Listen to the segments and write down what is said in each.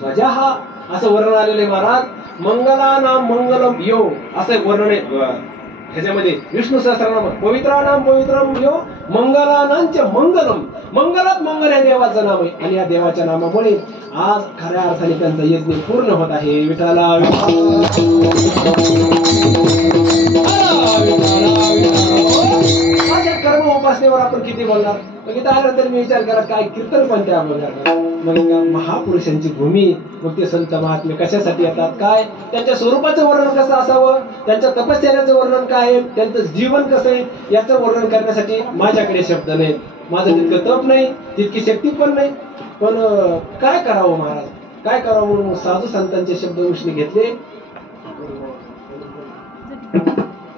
ध्वजा हा असं वर्णन आलेले महाराज. मंगलानाम मंगलम यो असं वर्णन आहे ह्याच्यामध्ये विष्णू सहस्रनाम. पवित्रानाम पवित्रम यो मंगलानांच मंगलम. मंगलात मंगल या देवाचं नाम आहे आणि या देवाच्या नामामुळे आज खऱ्या अर्थाने त्यांचा यज्ञ पूर्ण होत आहे. विठाला माझ्या कर्म उपासनेवर आपण किती बोलणार. मग त्यानंतर मी विचार करा काय कीर्तन पण त्या बोलणार. मग महापुरुषांची भूमी. मग ते संत महात्मे कशासाठी येतात, काय त्यांच्या स्वरूपाचं वर्णन कसं असावं, त्यांच्या तपश्चर्याचं वर्णन काय आहे, त्यांचं जीवन कसं आहे याचं वर्णन करण्यासाठी माझ्याकडे शब्द नाहीत. माझं तितकं तप नाही, तितकी शक्ती पण नाही. पण काय करावं महाराज, काय करावं म्हणून साधू संतांचे शब्द उष्णी घेतले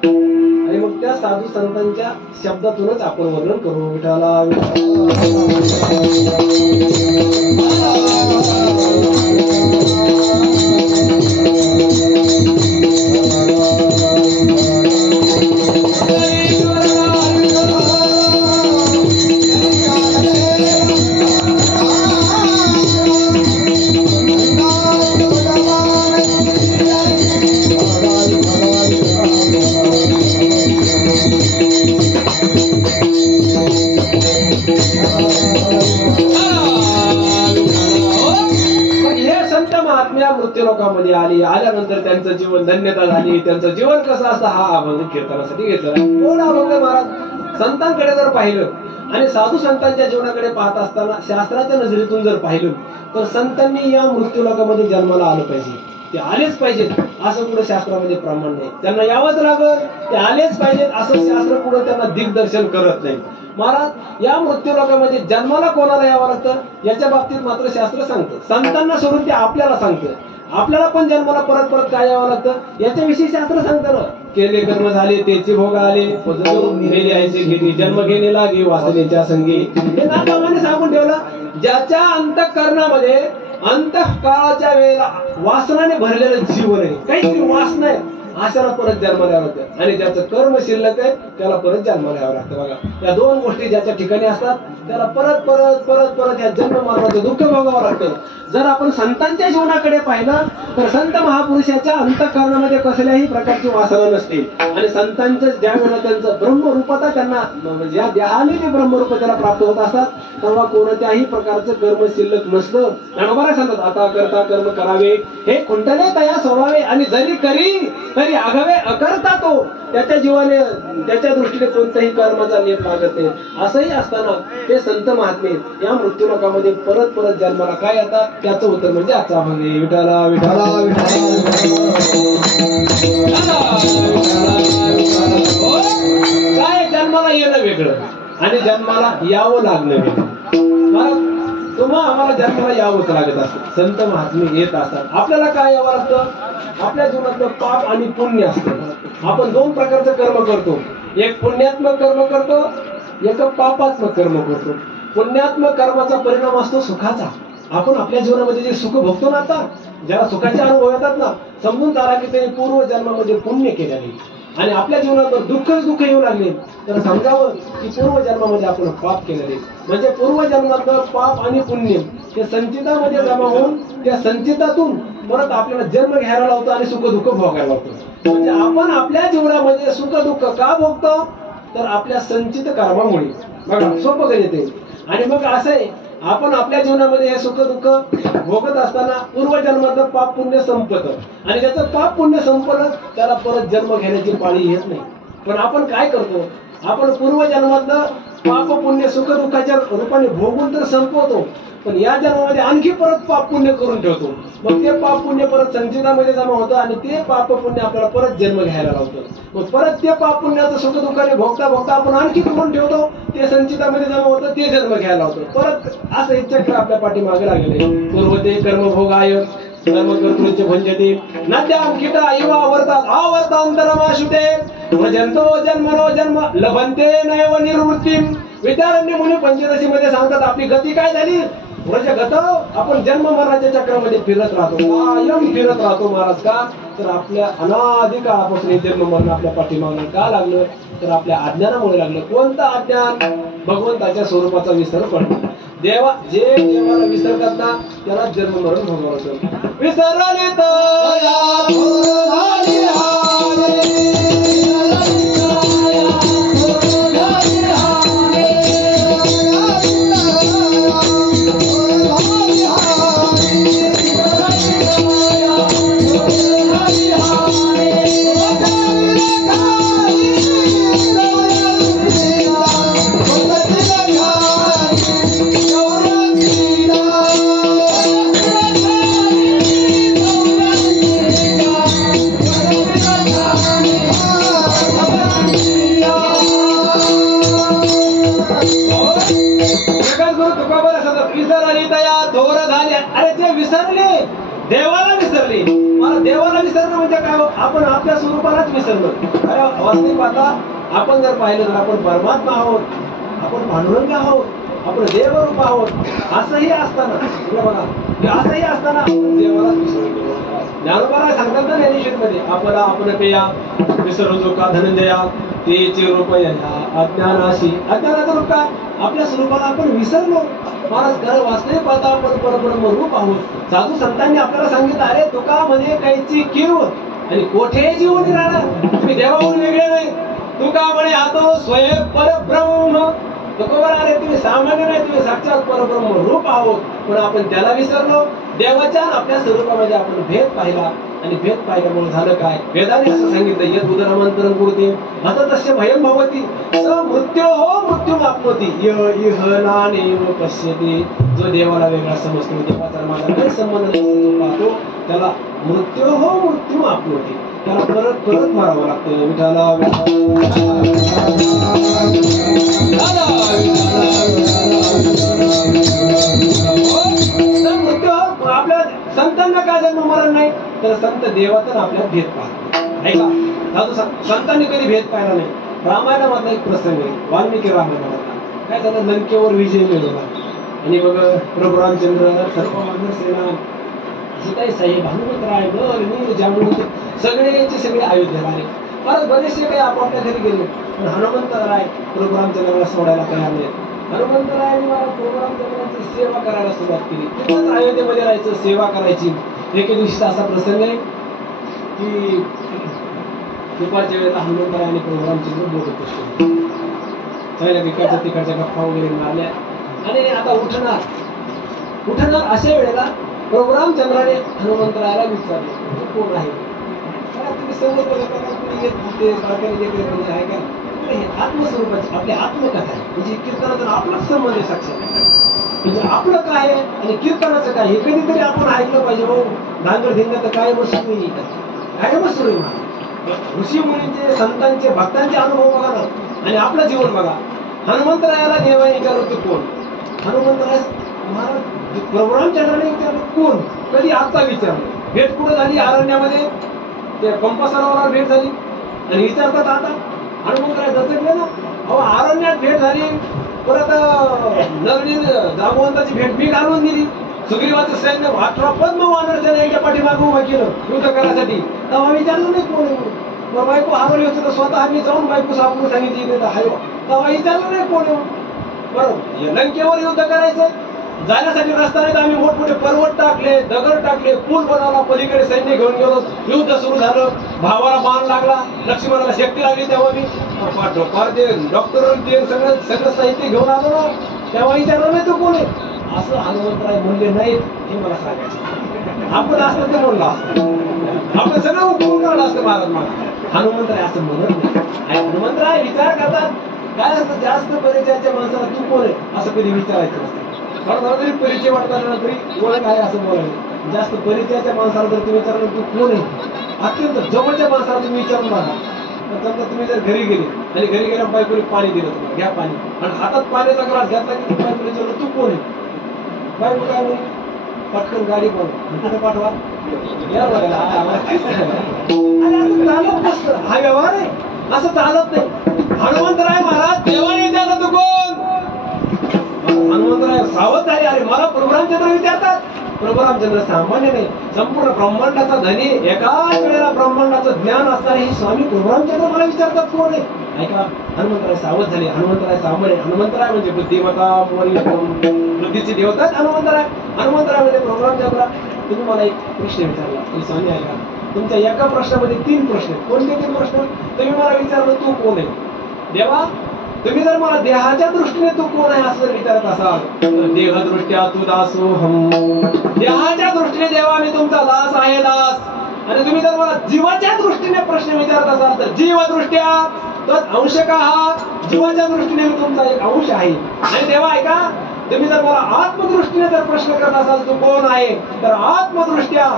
आणि मग त्या साधू संतांच्या शब्दातूनच आपण वर्णन करू. विठाला लोकांमध्ये आली. आल्यानंतर त्यांचं जीवन धन्यता झाली. त्यांचं जीवन कसं असतं हा अभंग कीर्तनासाठी घेतला. कोण अभंग महाराज संतांकडे जर पाहिलं आणि साधू संतांच्या जीवनाकडे पाहत असताना शास्त्राच्या नजरेतून जर पाहिलं तर संतांनी या मृत्यू लोकांमध्ये जन्माला आलं पाहिजे. ते आलेच पाहिजेत असं कुठं शास्त्रामध्ये प्रमाण नाही. त्यांना यावंच लागत, ते आलेच पाहिजेत असं शास्त्र कुठं त्यांना दिग्दर्शन करत नाही. महाराज या मृत्यू लोकांमध्ये जन्माला कोणाला यावं लागतं याच्या बाबतीत मात्र शास्त्र सांगतं. संतांना सोडून ते आपल्याला सांगतं. आपल्याला पण जन्माला परत परत काय यावं लागतं याच्याविषयी शास्त्र सांगतं ना. केले कर्म झाले तेचे भोग आले, मेले आयचे घेणे, जन्म घेणे लागे वासनेच्या संगी. हे नामाने सांगून ठेवलं. ज्याच्या अंतःकरणामध्ये अंतःकाळाच्या वेळेला वासनाने भरलेलं जीवन आहे, काहीतरी वासना आहे, अशाला परत जन्माला यावं लागतं. आणि ज्याचं कर्म शिल्लक आहे त्याला परत जन्माला यावं लागतं. बघा या दोन गोष्टी ज्याच्या ठिकाणी असतात त्याला परत परत परत परत या जन्म मरणाचं दुःख भोगावं लागतं. जर आपण संतांच्या जीवनाकडे पाहिलं तर संत महापुरुषाच्या अंतःकरणामध्ये कसल्याही प्रकारची वासना नसते. आणि संतांचं ज्या वेळेला त्यांचं ब्रह्मरूपता त्यांना ज्या देहाने ते ब्रह्मरूप त्याला प्राप्त होत असतात तेव्हा कोणत्याही प्रकारचं कर्म शिल्लक नसतं. बरं सांगतात आता करता कर्म करावे हे कुंटले तया सोडावे आणि जरी करी तरी आघावे अकर्ता तो. त्याच्या जीवाने त्याच्या दृष्टीने कोणत्याही कर्माचा नियम लागत नाही. असंही असताना ते संत महात्मे या मृत्यू लोकांमध्ये परत परत जन्माला काय येतात त्याचं उत्तर म्हणजे आजचा अभंग. विठाला विठाला काय जन्माला येणं वेगळं आणि जन्माला यावं लागणं वेगळं. तुम्हा आम्हाला जन्माला यावंच लागत असतं. संत महात्मे येत असतात. आपल्याला काय यावं लागतं, आपल्या जीवनातलं पाप आणि पुण्य असतं. आपण दोन प्रकारचं कर्म करतो, एक पुण्यात्मक कर्म करतो, एक पापात्मक कर्म करतो. पुण्यात्मक कर्माचा परिणाम असतो सुखाचा. आपण आपल्या जीवनामध्ये जे सुख भोगतो ना आता ज्याला सुखाचे अनुभव येतात ना समजून चाला की त्यांनी पूर्व जन्मामध्ये पुण्य केल्याने आणि आपल्या जीवनात दुःखच दुःख येऊ लागले तर समजावं की पूर्वजन्मामध्ये आपण पाप केलेले. म्हणजे पूर्वजन्मातलं पाप आणि पुण्य हे संचितामध्ये जमा होऊन त्या संचितातून परत आपल्याला जन्म घ्यायला लावतो आणि सुख दुःख भोगायला लावतो. म्हणजे आपण आपल्या जीवनामध्ये सुख दुःख का भोगतो तर आपल्या संचित कर्मामुळे. बघा सोपं काही येते. आणि मग असं आहे आपण आपल्या जीवनामध्ये हे सुख दुःख भोगत असताना पूर्वजन्मातलं पाप पुण्य संपत आणि ज्याचं पाप पुण्य संपलं त्याला परत जन्म घेण्याची पाळी येत नाही. पण आपण काय करतो, आपण पूर्वजन्मातलं पाप पुण्य सुख दुःखाच्या रूपाने भोगून तर संपवतो पण या जन्मामध्ये आणखी परत पाप पुण्य करून ठेवतो. मग ते पाप पुण्य परत संचितामध्ये जमा होतं आणि ते पाप पुण्य आपल्याला परत जन्म घ्यायला लावतं. मग परत ते पाप पुण्याचं सुख दुःखाने भोगता भोगता आपण आणखी करून ठेवतो, ते संचितामध्ये जमा होतं, ते जन्म घ्यायला लावतो. परत असं हे चक्र आपल्या पाठीमागे लागले. पूर्वते कर्मभोगाय कर्मकर्तृत्व भंजते नद्याम कीटा इव आवर्तांतरमाशुते भजंतो जन्मनो जन्म लभंते नैव निर्वृत्तीम. विद्यारण्य मुनी पंचदशी मध्ये सांगतात आपली गती काय झाली. गत आपण जन्म मरणाच्या चक्रामध्ये फिरत राहतो, कायम फिरत राहतो महाराज. का तर आपल्या अनादी काळापासून जन्म मरण आपल्या पाठीमागे का लागलं तर आपल्या अज्ञानामुळे लागलं. कोणतं अज्ञान, भगवंताच्या स्वरूपाचा विसर पडला. जे देवाला विसरतात ना त्याला जन्म मरण भोगावं लागतं. विसरले तया थोर झाली हारे. देवाला विसरले. मला देवाला विसरणं म्हणजे काय हो? आपण आपल्या स्वरूपालाच विसरलो. अरे वास्तविक पाहता आपण जर पाहिलं तर आपण परमात्मा आहोत, आपण पांडुरंग आहोत, आपण देवरूप आहोत. असंही असताना बघा असंही असताना आपण देवालाच विसरलो. ज्ञानोबा सांगतात ना ज्ञानेश्वरीमध्ये आपला आपण पेया विसरू जो का धनंजया तेचे रूप अज्ञानाशी. अज्ञानाचं रूप काय? आपल्या स्वरूपाला आपण विसरलो. महाराज खरं वास्तविक पाहता आपण परब्रह्म रूप आहोत. साधू संतांनी आपल्याला सांगितलं अरे तुका म्हणे काहीची कीव आणि कोठे जीवन राहणार. तुम्ही देवाहून वेगळे नाही. तुका म्हणे आतो स्वयं परब्रह्म. अरे तुम्ही सामान्य नाही, तुम्ही साक्षात परब्रह्म रूप आहोत. पण आपण त्याला विसरलो. देवाच्या आपल्या स्वरूपामध्ये आपण भेद पाहिला आणि भेद पाहिल्यामुळे झालं काय? वेदाने असं सांगितलं यद उदरमंतरं कुरुते हततस्य भयं भवति स मृत्योः मृत्युम् आप्नोति य इह नानेव पश्यति. जो देवाला वेगळा समजतो, देवाचा माझा काही संबंध नसतो पाहतो, त्याला मृत्योः मृत्युम् आप्नोति. त्याला परत परत मारावं लागतं. विठाला आपल्या संतांना काय जन्म मरण नाही तर संत देवातून आपल्याला भेद पाहतो. ऐका साधू संतांनी कधी भेद पाहिला नाही. रामायणामधला एक प्रसंग आहे, वाल्मिकी रामायणामधला. काय झालं? लंकेवर विजय मिळवला आणि बघ प्रभू रामचंद्र सर्वमान्य सेना सीताई साहेब हनुमंतराय नर नीर जांबुडी सगळे अयोध्येला आले. परत बरेचसे काही आपापल्या घरी गेले. पण हनुमंतराय प्रभू रामचंद्राला सोडायला तयार नाही. हनुमंतरायांनी मला प्रभू रामचंद्रांची सेवा करायला सुरुवात केली. तिथंच अयोध्येमध्ये राहायचं, सेवा करायची. एके दिवशीचा असा प्रसंग आहे की दुपारच्या वेळेला हनुमंतराय आणि प्रभू रामचंद्र बोलत असतो. सगळ्या तिकडच्या गप्पा वगैरे मारल्या आणि आता उठणार अशा वेळेला प्रभू रामचंद्राने हनुमंतरायाला विचारले कोण आहे? तुम्ही समजत आहे का? आत्मस्वरूपाची आपली आत्मकथा आहे. म्हणजे कीर्तनाचा आपलाच संबंध आहे साक्षात. म्हणजे आपलं काय आहे आणि कीर्तनाचं काय हे कधीतरी आपण ऐकलं पाहिजे. हो धांगड धिंगा तर काय मस्त नाही, काय मस्त ऋषी मुनींचे संतांचे भक्तांचे अनुभव बघा ना आणि आपलं जीवन बघा. हनुमंतरायाला देवाने विचारलं तू कोण? हनुमंतराय महाराज प्रभू रामचंद्राने विचारलं कोण? कधी आता विचारलं. भेट कुठं झाली? अरण्यामध्ये ते पंपा सरोवरावर भेट झाली आणि विचारतात आता हनुमंतराय दचकले ना. अहो अरण्यात भेट झाली. परत नरडी जागवंताची भेट मी घालून दिली. सुग्रीवाचं सैन्य 18 पद्म वानर सेना यांच्या पाठीमागे उभं केलं युद्ध करायसाठी. तेव्हा विचारलं नाही कोण. बायको हरवली होती तर स्वतः मी जाऊन बायको सापडून सांगितली तेव्हा विचारलं नाही कोण. बरोबर लंकेवर युद्ध करायचं जाण्यासाठी रस्ता नाही. आम्ही मोठमोठे पर्वत टाकले, दगड टाकले, पूल बनवला, पलीकडे सैन्य घेऊन गेलो. युद्ध सुरू झालं. भावाला बाण लागला, लक्ष्मणाला शक्ती लागली. तेव्हा मी डॉक्टर सगळं साहित्य घेऊन आलो ना. तेव्हा विचारलं नाही तू कोण आहे? असं हनुमंतराय म्हणले नाहीत हे मला सांगायचं. आपण असतं ते म्हणलं असतं, आपण सगळं उठवून काढलं असतं महाराज. मला हनुमंतराय असं म्हणत नाही. हनुमंतराय विचार करतात काय असतं जास्त परिचयाच्या माणसाला तू कोण आहे असं कधी विचारायचं नसतं. कारण मला तरी परिचय वाटताना तरी ओळख आहे असं बोलायचं. जास्त परिचयाच्या माणसाला जर तुम्ही विचारलं तू कोण आहे अत्यंत जवळच्या माणसाला तुम्ही विचारून बघा. समजा तुम्ही जर घरी गेले आणि घरी गेल्या बायकोने पाणी दिलं तुम्हाला घ्या पाणी आणि हातात पाण्याचा ग्लास घातला की बायकोने विचारलं तू कोण आहे? बायको काय म्हणे पटकन गाडी बोल कुठे पाठवा या बघायला. चालत नसतं हा व्यवहार आहे. असं चालत नाही. हनुमंतराय महाराज देवाने विचारलं तू कोण? हनुमंतराय सावध झाले. अरे मला प्रभू रामचंद्र विचारतात. प्रभू रामचंद्र सामान्य नाही, संपूर्ण ब्रह्मांडाचा धनी, एकाच वेळेला ब्रह्मांडाचं ज्ञान असणारे हे स्वामी प्रभू रामचंद्र मला विचारतात कोण आहे? ऐका हनुमंतराय सावध झाले. हनुमंतराय सामान्य. हनुमंतराय म्हणजे बुद्धिमत्ता बुद्धीची देवता हनुमंतराय. हनुमंतराय म्हणजे प्रोग्राम जमला. तुम्ही मला एक प्रश्न विचारला की स्वामी ऐका, तुमच्या एका प्रश्नामध्ये 3 प्रश्न आहेत. कोणते 3 प्रश्न? तुम्ही मला विचारलं तू कोण आहे. देवा, तुम्ही जर मला देहाच्या दृष्टीने तू कोण आहे असं जर विचारत असाल तर देहदृष्ट्या तू दासोहम. देहाच्या दृष्टीने देवा मी तुमचा दास आहे, दास. आणि तुम्ही जर मला जीवाच्या दृष्टीने प्रश्न विचारत असाल तर जीवदृष्ट्या तर अंशकः, जीवाच्या दृष्टीने मी तुमचा एक अंश आहे. आणि देवा ऐका, तुम्ही जर मला आत्मदृष्टीने जर प्रश्न करत असाल तू कोण आहे तर आत्मदृष्ट्या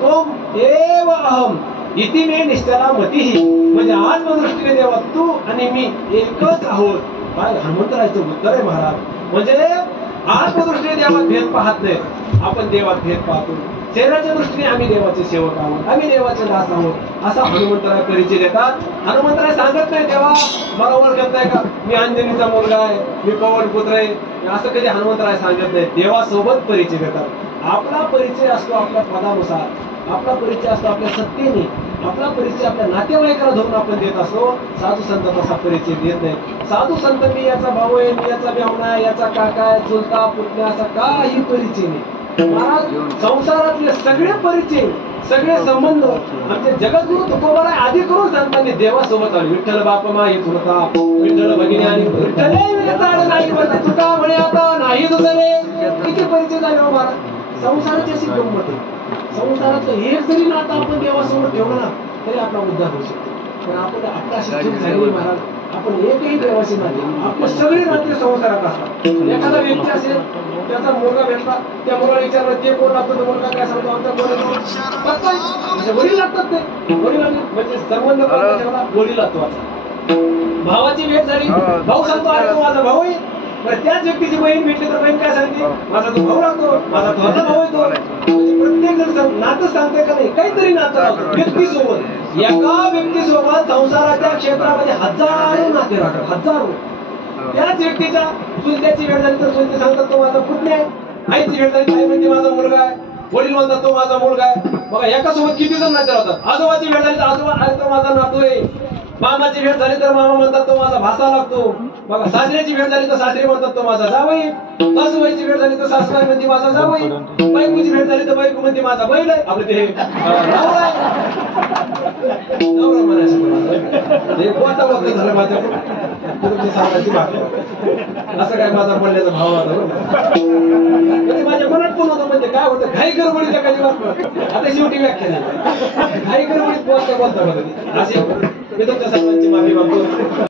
त्वम एव अहम इति मे निश्चला मतिही. म्हणजे आत्मदृष्टीने देवा तू आणि मी एकच आहोत. काय हनुमंतरायचं उत्तर आहे महाराज. म्हणजे आत्मदृष्टीने देवात भेद पाहत नाही, आपण देवात भेद पाहतो. शरीराच्या दृष्टीने आम्ही देवाचे सेवक आहोत, आम्ही देवाचे दास आहोत असा हनुमंतराय परिचय देतात. हनुमंतराय सांगत नाही देवा मला ओळखत नाही का, मी अंजनीचा मुलगा आहे, मी पवन पुत्र आहे, असं कधी हनुमंतराय सांगत नाही. देवासोबत परिचय देतात. आपला परिचय असतो आपल्या पदानुसार, आपला परिचय असतो आपल्या सत्तेने, आपला परिचय आपल्या नातेवाईकाला धरून आपण देत असतो. साधू संत तसा परिचय देत नाही. साधू संत मी याचा भाऊ आहे, मी याचा मेवणा आहे, याचा काका आहे, चुलता पुतण्या असा काही परिचय नाही. महाराज संसारातले सगळे परिचय, सगळे संबंध आमचे जगद्गुरु तुकोबाराय आधी करून सांगताना देवासोबत आले. विठ्ठल बाप माहीत होता, विठ्ठल भगिनी आणि विठ्ठल नाही तुका म्हणे आता नाही दुसरे. किती परिचय झाले हो महाराज. संसाराची अशी गंमत आहे. संसारातलं एक जरी नातं आपण देवासोबत ठेवलं ना तरी आपला उद्धार होऊ शकतो. पण आपण आता अशी चूक झाली महाराज, आपण एकही देवाशी नाही, आपले सगळे नाते संसारात असतात. एखादा व्यक्ती असेल, त्याचा मुलगा भेटला, त्या मुलाला विचारलं ते कोण लागतो, तो मुलगा काय सांगतो आमचा कोण वडील लागतात. ते वडील म्हणजे संबंध वडील लागतो. भावाची भेट झाली, भाऊ सांगतो अरे तो माझा भाऊ आहे. त्याच व्यक्तीची बहीण भेटली तर बहीण काय सांगते माझा तो भाऊ लागतो, माझा थोरला भाऊ येतो. प्रत्येक जण नातं सांगते का नाही, काहीतरी नातं व्यक्तीसोबत. एका व्यक्तीसोबत संसाराच्या क्षेत्रामध्ये हजारो नाते राहतात, हजारो. त्याच व्यक्तीच्या चुलत्याची भेट झाली तर चुलते सांगतात तो माझा पुतण्या आहे, आईची भेट झाली आई म्हणते माझा मुलगा आहे, वडील म्हणतात तो माझा मुलगा आहे. बघा एका सोबत किती जण नाते राहतात. आजोबाची भेट झाली तर आजोबा तो माझा नातू आहे, मामाची भेट झाली तर मामा म्हणतात तो माझा भासा लागतो. बघा सासऱ्याची भेट झाली तर सासरे म्हणतात तो माझा जावई, सासूबाईची भेट झाली तर सासूबाई म्हणते माझा जावई, बायकोची भेट झाली तर बायको म्हणते माझा बैल आहे, आपले ते नवरा आहे. नवरा म्हणायचं हे कोणता वक्त झालं माझ्याकडून सांगायची बाकी असं काय माझा पडल्याचा भाव होता. म्हणजे माझ्या मनात पण होतं, म्हणजे काय होतं घाई गडबडीच्या काही आता शेवटी व्याख्या नाही, घाई गडबडीत बोलता बोलता असे मी तुमच्या सर्वांची माफी मागतो.